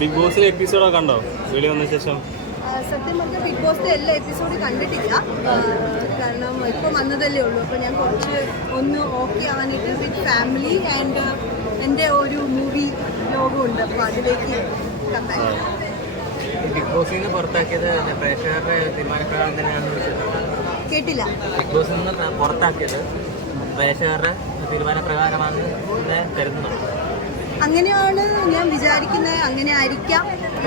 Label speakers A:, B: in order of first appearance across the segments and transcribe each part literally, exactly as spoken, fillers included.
A: Big ബോസിലെ എപ്പിസോഡൊക്കെ കണ്ടോ വെളി വന്ന ശേഷം?
B: സത്യം പറഞ്ഞാൽ ബിഗ് ബോസിന്റെ എല്ലാ എപ്പിസോഡും കണ്ടിട്ടില്ല. കാരണം ഇപ്പം വന്നതല്ലേ ഉള്ളൂ. അപ്പോൾ ഞാൻ കുറച്ച് ഒന്ന് ഓക്കെ ആവാനായിട്ട് വിത്ത് ഫാമിലി ആൻഡ് എൻ്റെ ഒരു മൂവി ലോകമുണ്ട്. അപ്പോൾ അതിലേക്ക് കമ്പാക്ട്.
C: ബിഗ് ബോസിൽ നിന്ന് പുറത്താക്കിയത് പ്രേക്ഷകരുടെ തീരുമാനപ്രകാരം തന്നെയാണ്.
B: കേട്ടില്ല.
C: ബിഗ് ബോസിൽ നിന്ന് പുറത്താക്കിയത് പ്രേക്ഷകരുടെ തീരുമാനപ്രകാരമാണ് കരുതുന്നത്.
B: അങ്ങനെയാണ് ഞാൻ വിചാരിക്കുന്നത്. അങ്ങനെ ആയിരിക്കാം.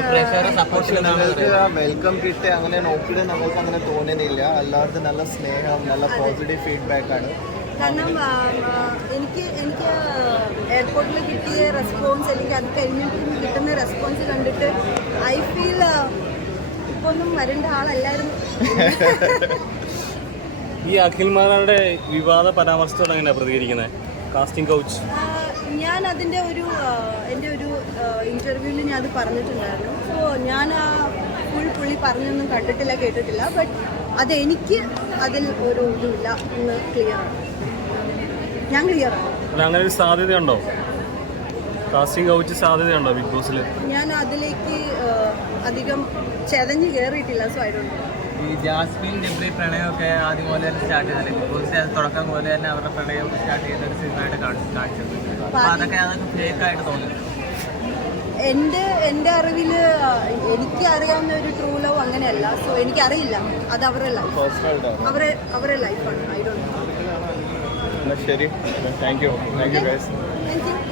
D: വെൽക്കം കിട്ടി അങ്ങനെ നോക്കിയിട്ട് നമുക്ക് അങ്ങനെ തോന്നുന്നില്ല. അല്ലാതെ നല്ല സ്നേഹം, നല്ല പോസിറ്റീവ് ഫീഡ്ബാക്ക് ആണ്.
B: കാരണം എനിക്ക് എനിക്ക് എയർപോർട്ടിൽ കിട്ടിയ റെസ്പോൺസ്, അല്ലെങ്കിൽ അത് കഴിഞ്ഞിട്ട് കിട്ടുന്ന റെസ്പോൺസ് കണ്ടിട്ട് ഐ ഫീൽ ഇപ്പോൾ ഒന്നും വരേണ്ട ആളല്ലായിരുന്നു.
A: ഈ അഖിൽമാരുടെ വിവാദ പരാമർശത്തോട് എങ്ങനെയാണ് പ്രതികരിക്കുന്നത്? കാസ്റ്റിംഗ് കൗച്ച്
B: ഞാൻ അതിൻ്റെ ഒരു എൻ്റെ ഒരു ഇൻ്റർവ്യൂവിൽ ഞാൻ അത് പറഞ്ഞിട്ടുണ്ടായിരുന്നു. സോ ഞാൻ ആ ഫുൾ പുള്ളി പറഞ്ഞൊന്നും കണ്ടിട്ടില്ല, കേട്ടിട്ടില്ല. ബട്ട് അതെനിക്ക് അതിൽ ഒരു ഇതുമില്ല എന്ന് ക്ലിയറാണ്. ഞാൻ ക്ലിയറാണ്.
A: അങ്ങനെ ഒരു സാധ്യതയുണ്ടോ? കാസ്റ്റിംഗ് കൗച്ച് സാധ്യതയുണ്ടോ ബിഗ് ബോസിൽ?
B: ഞാൻ അതിലേക്ക് അധികം ചെതഞ്ഞ് കയറിയിട്ടില്ല. So I don't know.
C: ഈ ജാസ്മിൻ ഡെബ്രി പ്രണയമൊക്കെ ആദ്യം പോലെ തന്നെ സ്റ്റാർട്ട് ചെയ്തത് ബിഗ് ബോസിന്റെ തുടക്കം പോലെ തന്നെ അവരുടെ പ്രണയം സ്റ്റാർട്ട് ചെയ്ത ഒരു സിനിമയായിട്ട് കാണിച്ചത്. അപ്പോൾ അതൊക്കെ അതൊക്കെ ഫേക്കായിട്ട് തോന്നി.
B: എൻ്റെ എൻ്റെ അറിവിൽ എനിക്ക് അറിയാവുന്ന ഒരു ട്രൂ ലവ് അങ്ങനെയല്ല. സോ എനിക്കറിയില്ല. അത് അവരുടെ ലൈഫ്, അവരെ അവരുടെ ലൈഫാണ്. I don't know.
D: ശരി, thank you thank you guys.
B: Thank U.